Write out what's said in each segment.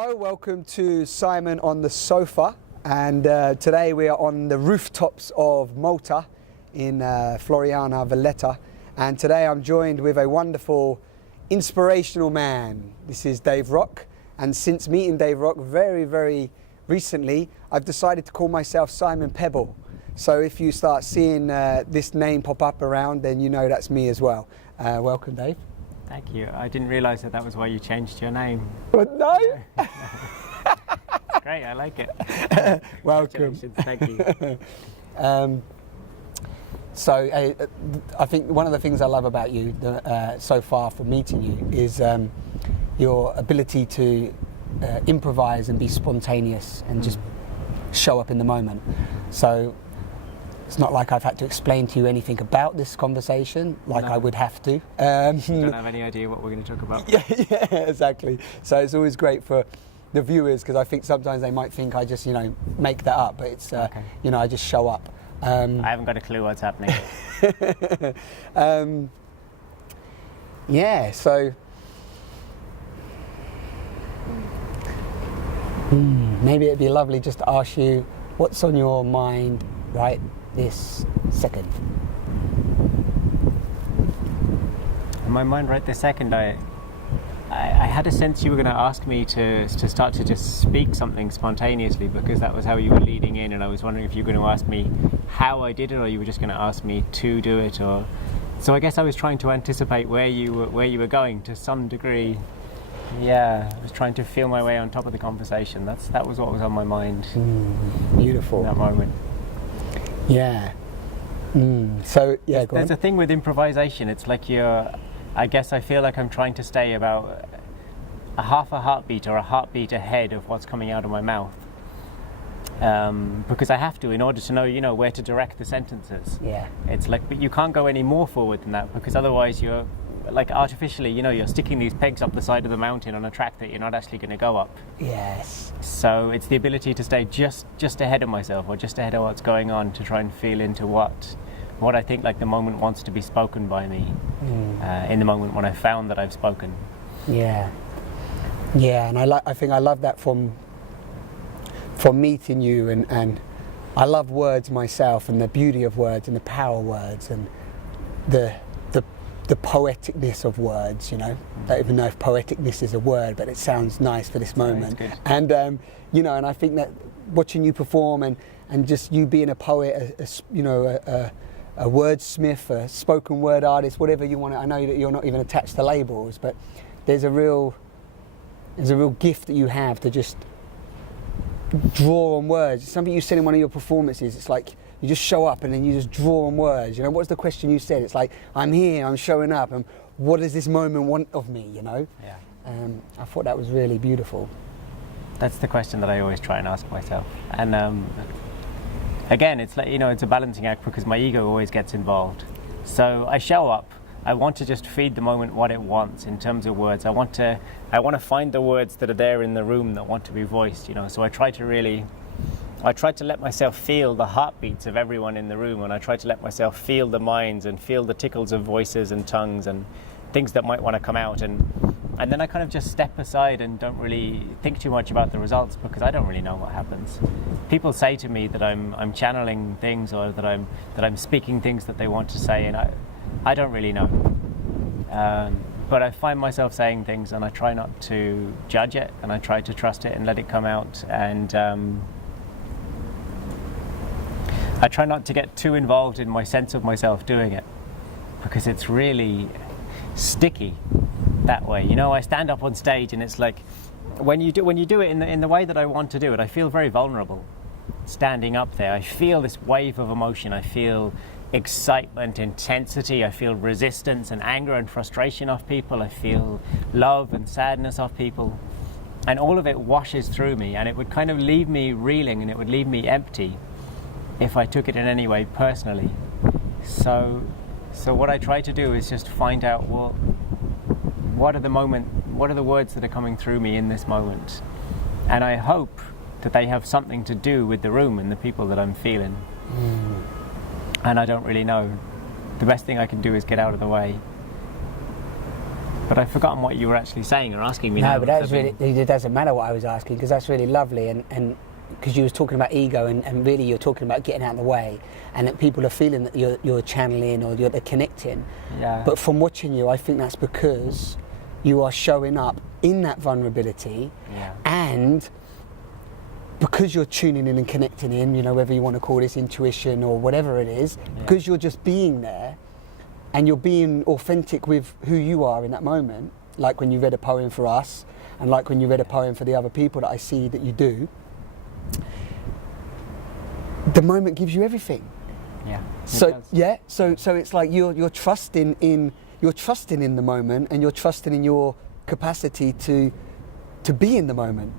Hello, welcome to Simon on the Sofa, and today we are on the rooftops of Malta in Floriana Valletta, and today I'm joined with a wonderful inspirational man. This is Dave Rock, and since meeting Dave Rock very recently, I've decided to call myself Simon Pebble. So if you start seeing this name pop up around, then you know that's me as well. Welcome, Dave. Thank you. I didn't realise that was why you changed your name. But no. It's great. I like it. Welcome. Thank you. I think one of the things I love about you so far from meeting you is your ability to improvise and be spontaneous and just show up in the moment. So it's not like I've had to explain to you anything about this conversation, like I would have to. You don't have any idea what we're going to talk about. Yeah, exactly. So it's always great for the viewers, because I think sometimes they might think I just, make that up, but it's, Okay. I just show up. I haven't got a clue what's happening. So maybe it'd be lovely just to ask you what's on your mind right this second. In my mind right this second, I had a sense you were going to ask me to start to just speak something spontaneously, because that was how you were leading in, and I was wondering if you were going to ask me how I did it, or you were just going to ask me to do it, or so I guess I was trying to anticipate where you were going to some degree. Yeah, I was trying to feel my way on top of the conversation. That was what was on my mind. Beautiful. In that moment. Yeah. So yeah, go on. There's a thing with improvisation. It's like I guess I feel like I'm trying to stay about a half a heartbeat or a heartbeat ahead of what's coming out of my mouth, because I have to, in order to know, where to direct the sentences. Yeah. It's like, but you can't go any more forward than that, because otherwise you're like artificially, you're sticking these pegs up the side of the mountain on a track that you're not actually going to go up. Yes. So it's the ability to stay just ahead of myself, or just ahead of what's going on, to try and feel into what I think like the moment wants to be spoken by me in the moment when I found that I've spoken. Yeah, and I think I love that from meeting you, and I love words myself, and the beauty of words and the power of words and the poeticness of words. I don't even know if poeticness is a word, but it sounds nice for this moment. And and I think that watching you perform and just you being a poet, a wordsmith, a spoken word artist, whatever you want. I know that you're not even attached to labels, but there's a real gift that you have to just draw on words. It's something you said in one of your performances. It's like you just show up and then you just draw on words. What's the question you said? It's like, I'm here, I'm showing up, and what does this moment want of me? Yeah. I thought that was really beautiful. That's the question that I always try and ask myself. And again, it's like, it's a balancing act, because my ego always gets involved. So I show up. I want to just feed the moment what it wants in terms of words. I want to find the words that are there in the room that want to be voiced. So I try to let myself feel the heartbeats of everyone in the room, and I try to let myself feel the minds and feel the tickles of voices and tongues and things that might want to come out, and then I kind of just step aside and don't really think too much about the results, because I don't really know what happens. People say to me that I'm channeling things, or that I'm speaking things that they want to say, and I don't really know. But I find myself saying things, and I try not to judge it, and I try to trust it and let it come out, and I try not to get too involved in my sense of myself doing it, because it's really sticky that way. I stand up on stage, and it's like when you do it in the way that I want to do it, I feel very vulnerable standing up there. I feel this wave of emotion. I feel excitement, intensity. I feel resistance and anger and frustration of people. I feel love and sadness of people, and all of it washes through me, and it would kind of leave me reeling, and it would leave me empty if I took it in any way personally. So what I try to do is just find out, well, what are the words that are coming through me in this moment, and I hope that they have something to do with the room and the people that I'm feeling. And I don't really know. The best thing I can do is get out of the way. But I've forgotten what you were actually saying or asking me. No, now, but that was really, it doesn't matter what I was asking, because that's really lovely, and because you was talking about ego, and really you're talking about getting out of the way, and that people are feeling that you're channeling or they're connecting. Yeah. But from watching you, I think that's because you are showing up in that vulnerability, and because you're tuning in and connecting in, you know, whether you want to call this intuition or whatever it is, because you're just being there, and you're being authentic with who you are in that moment, like when you read a poem for us, and like when you read a poem for the other people that I see that you do, the moment gives you everything. Yeah. So it's like you're trusting in the moment, and you're trusting in your capacity to be in the moment.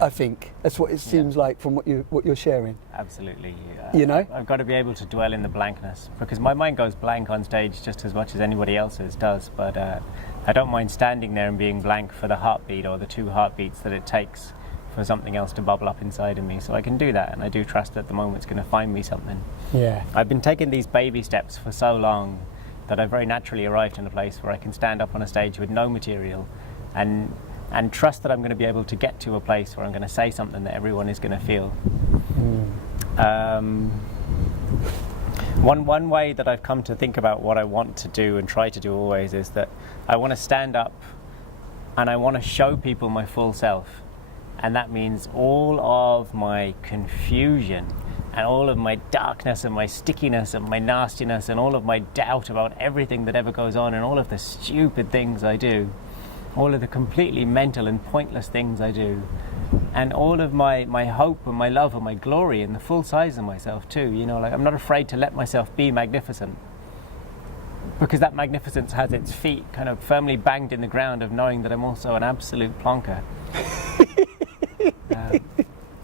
I think that's what it seems like from what you're sharing. Absolutely. You know, I've got to be able to dwell in the blankness, because my mind goes blank on stage just as much as anybody else's does. But I don't mind standing there and being blank for the heartbeat or the 2 heartbeats that it takes for something else to bubble up inside of me. So I can do that, and I do trust that the moment's going to find me something. Yeah. I've been taking these baby steps for so long that I very naturally arrived in a place where I can stand up on a stage with no material and trust that I'm going to be able to get to a place where I'm going to say something that everyone is going to feel. One way that I've come to think about what I want to do and try to do always is that I want to stand up and I want to show people my full self. And that means all of my confusion and all of my darkness and my stickiness and my nastiness and all of my doubt about everything that ever goes on and all of the stupid things I do, all of the completely mental and pointless things I do, and all of my hope and my love and my glory and the full size of myself too. You know, like, I'm not afraid to let myself be magnificent, because that magnificence has its feet kind of firmly banged in the ground of knowing that I'm also an absolute plonker.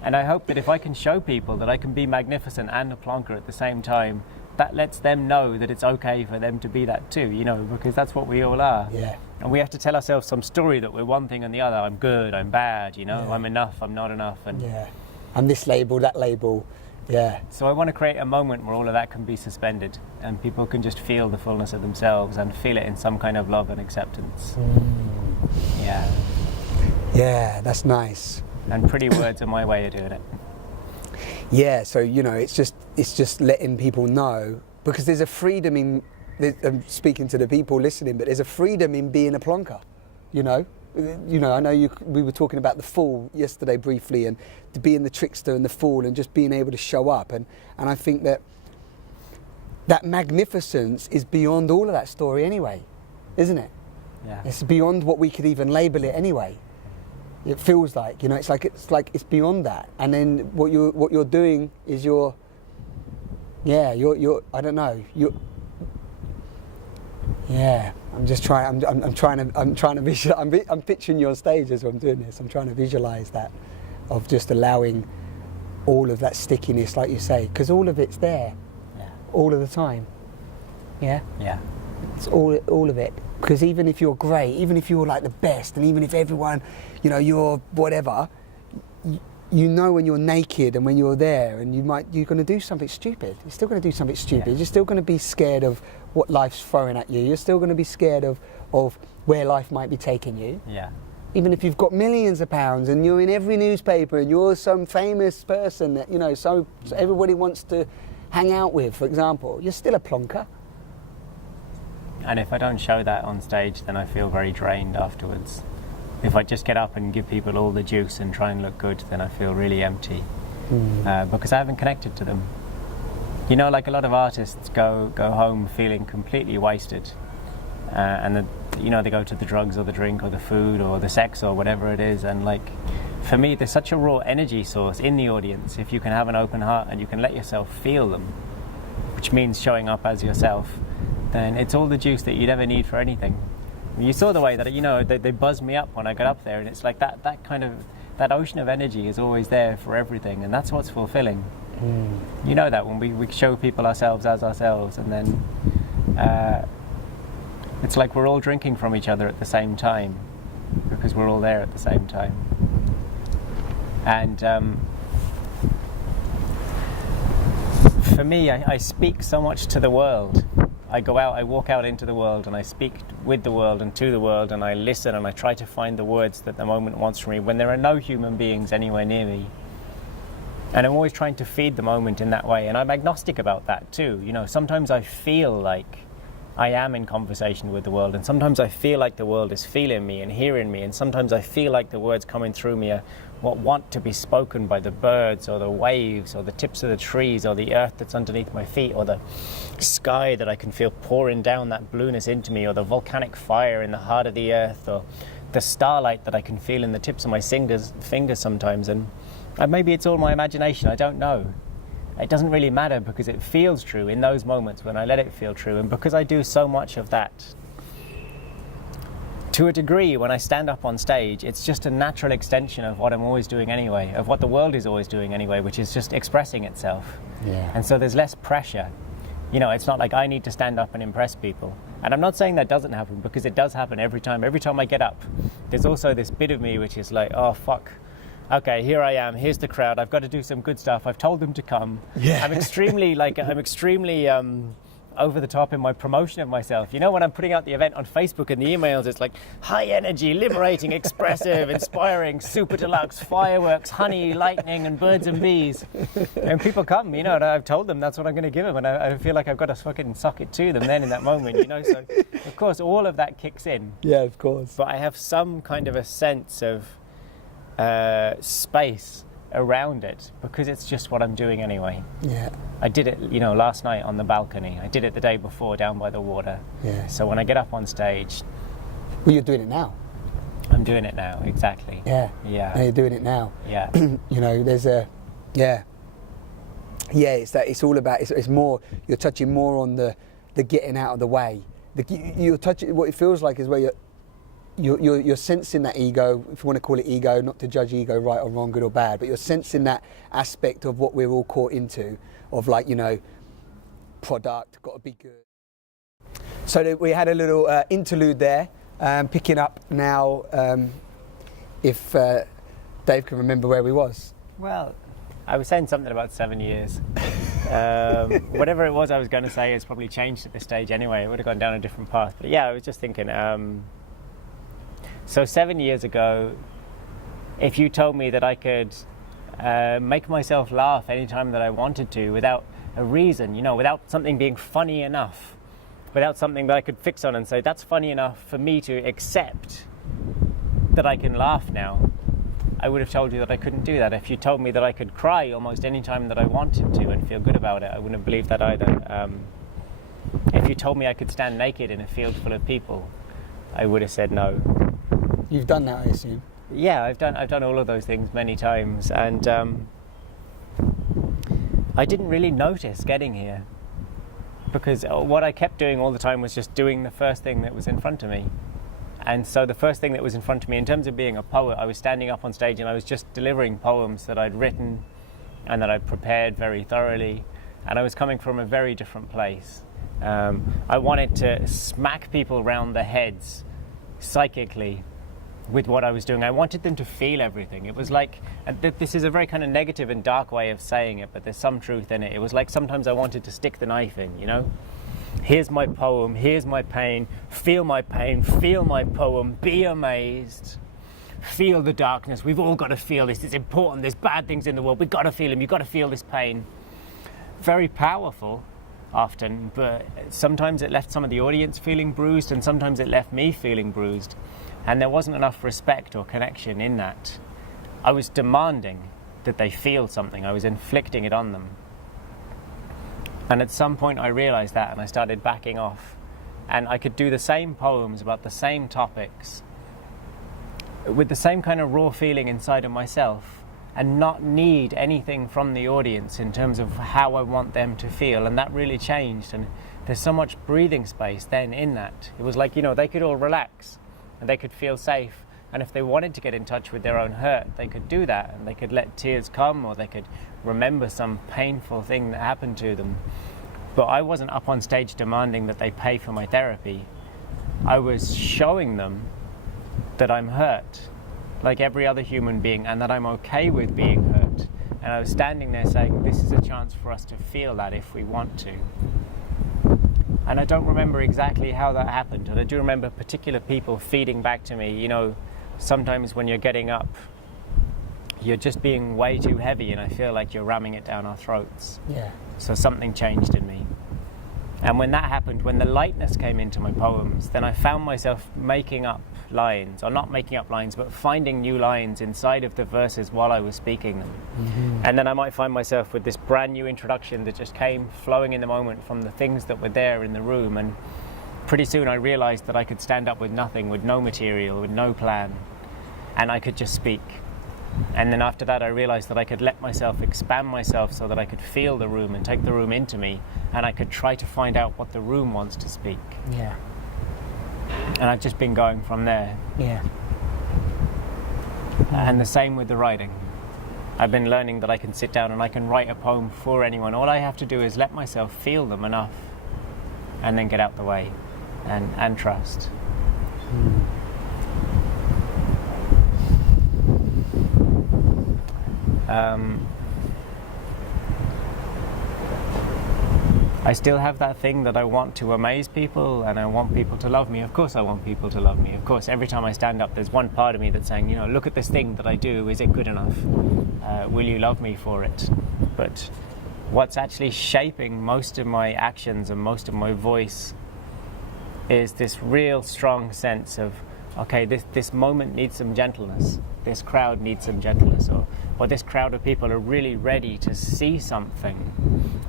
And I hope that if I can show people that I can be magnificent and a plonker at the same time, that lets them know that it's okay for them to be that too, you know, because that's what we all are. Yeah. And we have to tell ourselves some story that we're one thing and the other. I'm good, I'm bad, you know, I'm enough, I'm not enough. And I'm this label, that label. Yeah. So I want to create a moment where all of that can be suspended and people can just feel the fullness of themselves and feel it in some kind of love and acceptance. Yeah. Yeah, that's nice. And pretty words are my way of doing it. Yeah, so, you know, it's just letting people know, because there's a freedom in, I'm speaking to the people listening, but there's a freedom in being a plonker, you know. I know we were talking about the fool yesterday briefly, and being the trickster and the fool and just being able to show up. And I think that magnificence is beyond all of that story anyway, isn't it? Yeah. It's beyond what we could even label it anyway. It feels like, you know, it's like it's beyond that. And then what you're doing is you're I don't know, I'm just trying. I'm trying to visualize. I'm picturing you on stage as I'm doing this. I'm trying to visualize that, of just allowing all of that stickiness, like you say, because all of it's there, all of the time. Yeah. Yeah. It's all of it. Because even if you're great, even if you're like the best, and even if everyone, you know, you're whatever, you know when you're naked and when you're there, and you're going to do something stupid. You're still going to do something stupid. You're still going to be scared of what life's throwing at you. You're still going to be scared of where life might be taking you. Yeah. Even if you've got millions of pounds and you're in every newspaper and you're some famous person that, you know, so everybody wants to hang out with, for example, you're still a plonker. And if I don't show that on stage, then I feel very drained afterwards. If I just get up and give people all the juice and try and look good, then I feel really empty, because I haven't connected to them. You know, like a lot of artists go home feeling completely wasted, and they go to the drugs or the drink or the food or the sex or whatever it is. And like, for me, there's such a raw energy source in the audience. If you can have an open heart and you can let yourself feel them, which means showing up as yourself, then it's all the juice that you'd ever need for anything. You saw the way that, you know, they buzz me up when I got up there, and it's like that kind of, that ocean of energy is always there for everything, and that's what's fulfilling. You know that when we show people ourselves as ourselves, and then it's like we're all drinking from each other at the same time, because we're all there at the same time. And for me, I speak so much to the world. I go out, I walk out into the world, and I speak with the world and to the world, and I listen, and I try to find the words that the moment wants from me when there are no human beings anywhere near me. And I'm always trying to feed the moment in that way, and I'm agnostic about that too. You know, sometimes I feel like I am in conversation with the world, and sometimes I feel like the world is feeling me and hearing me, and sometimes I feel like the words coming through me are what want to be spoken by the birds or the waves or the tips of the trees or the earth that's underneath my feet or the sky that I can feel pouring down that blueness into me, or the volcanic fire in the heart of the earth, or the starlight that I can feel in the tips of my fingers sometimes. And maybe it's all my imagination, I don't know. It doesn't really matter, because it feels true in those moments when I let it feel true. And because I do so much of that, to a degree, when I stand up on stage, it's just a natural extension of what I'm always doing anyway, of what the world is always doing anyway, which is just expressing itself. Yeah. And so there's less pressure. You know, it's not like I need to stand up and impress people. And I'm not saying that doesn't happen, because it does happen every time. Every time I get up, there's also this bit of me which is like, oh, fuck. Okay, here I am, here's the crowd, I've got to do some good stuff, I've told them to come. Yeah. I'm extremely over the top in my promotion of myself. You know, when I'm putting out the event on Facebook and the emails, it's like high energy, liberating, expressive, inspiring, super deluxe, fireworks, honey, lightning, and birds and bees. And people come, you know, and I've told them that's what I'm going to give them, and I feel like I've got to fucking sock it to them then in that moment, you know. So, of course, all of that kicks in. Yeah, of course. But I have some kind of a sense of space around it, because it's just what I'm doing anyway. Yeah. I did it, you know, last night on the balcony. I did it the day before down by the water. Yeah. So when I get up on stage... Well, you're doing it now. I'm doing it now, exactly. Yeah. Yeah. And you're doing it now. Yeah. You know, there's a... Yeah. Yeah, it's all about... It's more... You're touching more on the getting out of the way. You're touching... What it feels like is where you're sensing that ego, if you want to call it ego, not to judge ego right or wrong, good or bad, but you're sensing that aspect of what we're all caught into, of like, you know, product, got to be good. So we had a little interlude there, picking up now, if Dave can remember where we was. Well, I was saying something about 7 years. Whatever it was I was going to say has probably changed at this stage anyway. It would have gone down a different path. But yeah, I was just thinking... So 7 years ago, if you told me that I could make myself laugh anytime that I wanted to without a reason, you know, without something being funny enough, without something that I could fix on and say, that's funny enough for me to accept that I can laugh now, I would have told you that I couldn't do that. If you told me that I could cry almost any time that I wanted to and feel good about it, I wouldn't have believed that either. If you told me I could stand naked in a field full of people, I would have said no. You've done that, I assume. Yeah, I've done all of those things many times, and I didn't really notice getting here, because what I kept doing all the time was just doing the first thing that was in front of me. And so the first thing that was in front of me, in terms of being a poet, I was standing up on stage and I was just delivering poems that I'd written and that I'd prepared very thoroughly, and I was coming from a very different place. I wanted to smack people around the heads psychically with what I was doing. I wanted them to feel everything. It was like, and this is a very kind of negative and dark way of saying it, but there's some truth in it. It was like sometimes I wanted to stick the knife in, you know? Here's my poem, here's my pain, feel my poem, be amazed. Feel the darkness, we've all got to feel this, it's important, there's bad things in the world, we've got to feel them, you've got to feel this pain. Very powerful, often, but sometimes it left some of the audience feeling bruised, and sometimes it left me feeling bruised. And there wasn't enough respect or connection in that. I was demanding that they feel something. I was inflicting it on them. And at some point I realized that, and I started backing off. And I could do the same poems about the same topics with the same kind of raw feeling inside of myself, and not need anything from the audience in terms of how I want them to feel. And that really changed. And there's so much breathing space then in that. It was like, you know, they could all relax and they could feel safe, and if they wanted to get in touch with their own hurt, they could do that, and they could let tears come, or they could remember some painful thing that happened to them. But I wasn't up on stage demanding that they pay for my therapy. I was showing them that I'm hurt, like every other human being, and that I'm okay with being hurt. And I was standing there saying, this is a chance for us to feel that if we want to. And I don't remember exactly how that happened. And I do remember particular people feeding back to me, you know, sometimes when you're getting up, you're just being way too heavy and I feel like you're ramming it down our throats. Yeah. So something changed in me. And when that happened, when the lightness came into my poems, then I found myself making up lines, or not making up lines, but finding new lines inside of the verses while I was speaking them. Mm-hmm. And then I might find myself with this brand new introduction that just came flowing in the moment from the things that were there in the room. And pretty soon I realized that I could stand up with nothing, with no material, with no plan, and I could just speak. And then after that I realized that I could let myself expand myself so that I could feel the room and take the room into me, and I could try to find out what the room wants to speak. Yeah. And I've just been going from there. Yeah. And the same with the writing. I've been learning that I can sit down and I can write a poem for anyone. All I have to do is let myself feel them enough and then get out the way and trust. I still have that thing that I want to amaze people and I want people to love me. Of course I want people to love me. Of course, every time I stand up, there's one part of me that's saying, you know, look at this thing that I do. Is it good enough? Will you love me for it? But what's actually shaping most of my actions and most of my voice is this real strong sense of, okay, this moment needs some gentleness. This crowd needs some gentleness, or this crowd of people are really ready to see something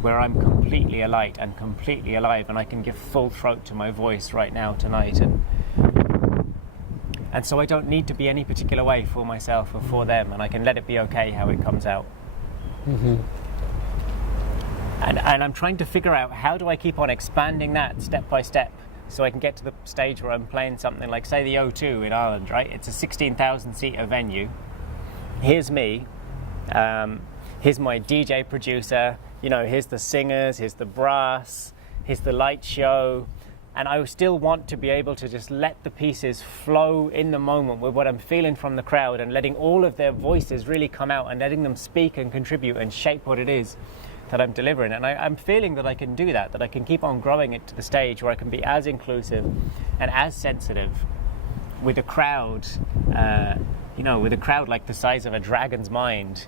where I'm completely alight and completely alive, and I can give full throat to my voice right now tonight. And so I don't need to be any particular way for myself or for them, and I can let it be okay how it comes out. Mm-hmm. And I'm trying to figure out, how do I keep on expanding that step by step, so I can get to the stage where I'm playing something like, say, the O2 in Ireland, right? It's a 16,000-seater venue. Here's me. Here's my DJ producer. You know, here's the singers, here's the brass, here's the light show. And I still want to be able to just let the pieces flow in the moment with what I'm feeling from the crowd, and letting all of their voices really come out and letting them speak and contribute and shape what it is that I'm delivering. And I'm feeling that I can do that I can keep on growing it to the stage where I can be as inclusive and as sensitive with a crowd, with a crowd like the size of a dragon's mind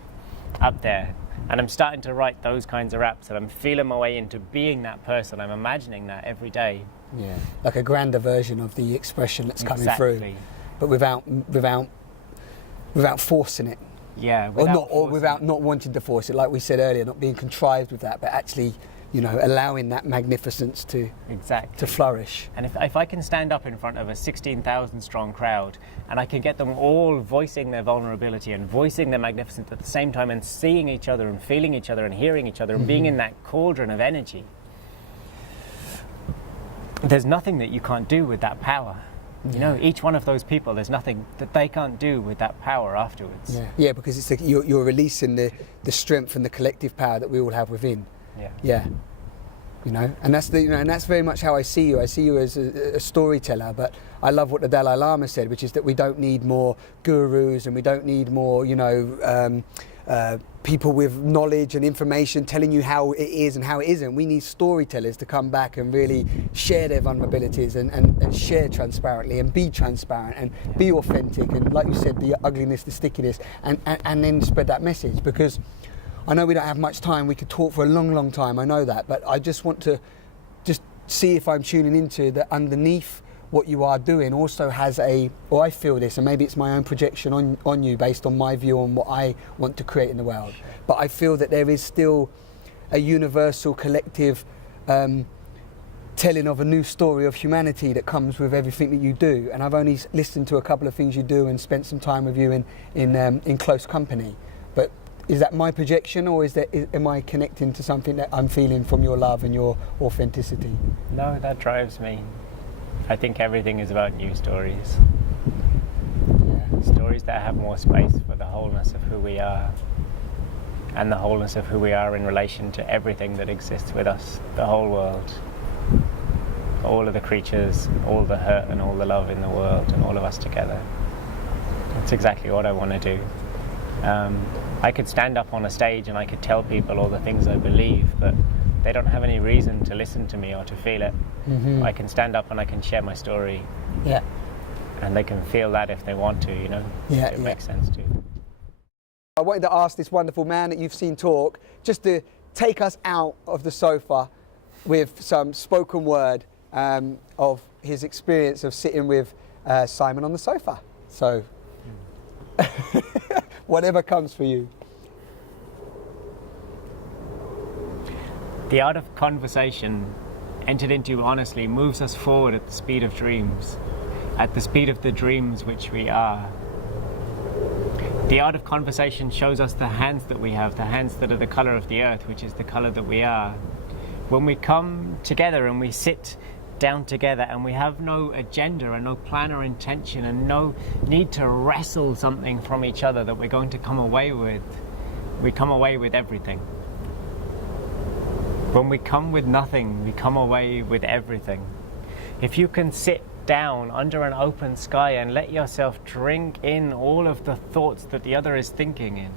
up there. And I'm starting to write those kinds of raps, and I'm feeling my way into being that person. I'm imagining that every day. Yeah, like a grander version of the expression that's coming through, but without forcing it. Yeah, without not wanting to force it, like we said earlier, not being contrived with that, but actually, allowing that magnificence to flourish. And if I can stand up in front of a 16,000 strong crowd, and I can get them all voicing their vulnerability and voicing their magnificence at the same time, and seeing each other and feeling each other and hearing each other and being in that cauldron of energy, there's nothing that you can't do with that power. You know, each one of those people, there's nothing that they can't do with that power afterwards. Yeah, because it's you're releasing the strength and the collective power that we all have within. Yeah. And that's and that's very much how I see you. I see you as a storyteller, but I love what the Dalai Lama said, which is that we don't need more gurus, and we don't need more, people with knowledge and information telling you how it is and how it isn't. We need storytellers to come back and really share their vulnerabilities and share transparently and be transparent and be authentic, and like you said, the ugliness, the stickiness, and then spread that message. Because I know we don't have much time, we could talk for a long, long time, I know that, but I just want to just see if I'm tuning into that underneath what you are doing also has I feel this, and maybe it's my own projection on you based on my view on what I want to create in the world, but I feel that there is still a universal collective telling of a new story of humanity that comes with everything that you do. And I've only listened to a couple of things you do and spent some time with you in close company, but is that my projection, or am I connecting to something that I'm feeling from your love and your authenticity? No, that drives me. I think everything is about new stories. Stories that have more space for the wholeness of who we are, and the wholeness of who we are in relation to everything that exists with us, the whole world. All of the creatures, all the hurt and all the love in the world, and all of us together. That's exactly what I want to do. I could stand up on a stage and I could tell people all the things I believe, but they don't have any reason to listen to me or to feel it. I can stand up and I can share my story. Yeah. And they can feel that if they want to, you know. Yeah, it makes sense to. I wanted to ask this wonderful man that you've seen talk just to take us out of the sofa with some spoken word of his experience of sitting with Simon on the sofa. So, whatever comes for you. The art of conversation, entered into honestly, moves us forward at the speed of dreams, at the speed of the dreams which we are. The art of conversation shows us the hands that we have, the hands that are the colour of the earth, which is the colour that we are. When we come together and we sit down together and we have no agenda and no plan or intention and no need to wrestle something from each other that we're going to come away with, we come away with everything. When we come with nothing, we come away with everything. If you can sit down under an open sky and let yourself drink in all of the thoughts that the other is thinking in,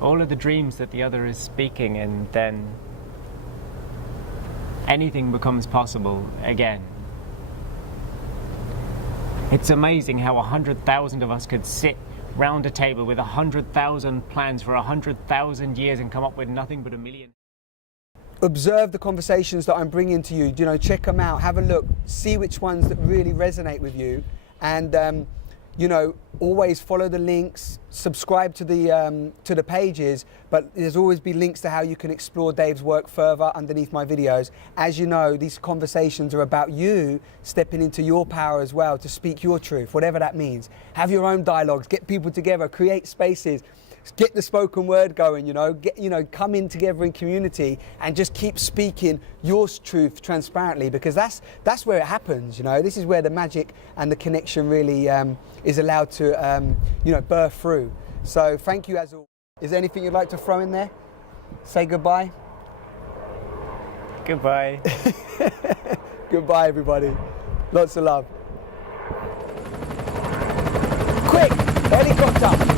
all of the dreams that the other is speaking in, then anything becomes possible again. It's amazing how 100,000 of us could sit round a table with 100,000 plans for 100,000 years and come up with nothing but a million. Observe the conversations that I'm bringing to you. You know, check them out, have a look, see which ones that really resonate with you, and you know, always follow the links, subscribe to the pages. But there's always be links to how you can explore Dave's work further underneath my videos. As you know, these conversations are about you stepping into your power as well to speak your truth, whatever that means. Have your own dialogues, get people together, create spaces. Get the spoken word going, you know, come in together in community and just keep speaking your truth transparently, because that's where it happens, you know. This is where the magic and the connection really is allowed to, you know, birth through. So thank you as always. Is there anything you'd like to throw in there? Say goodbye. Goodbye. Goodbye, everybody. Lots of love. Quick, helicopter.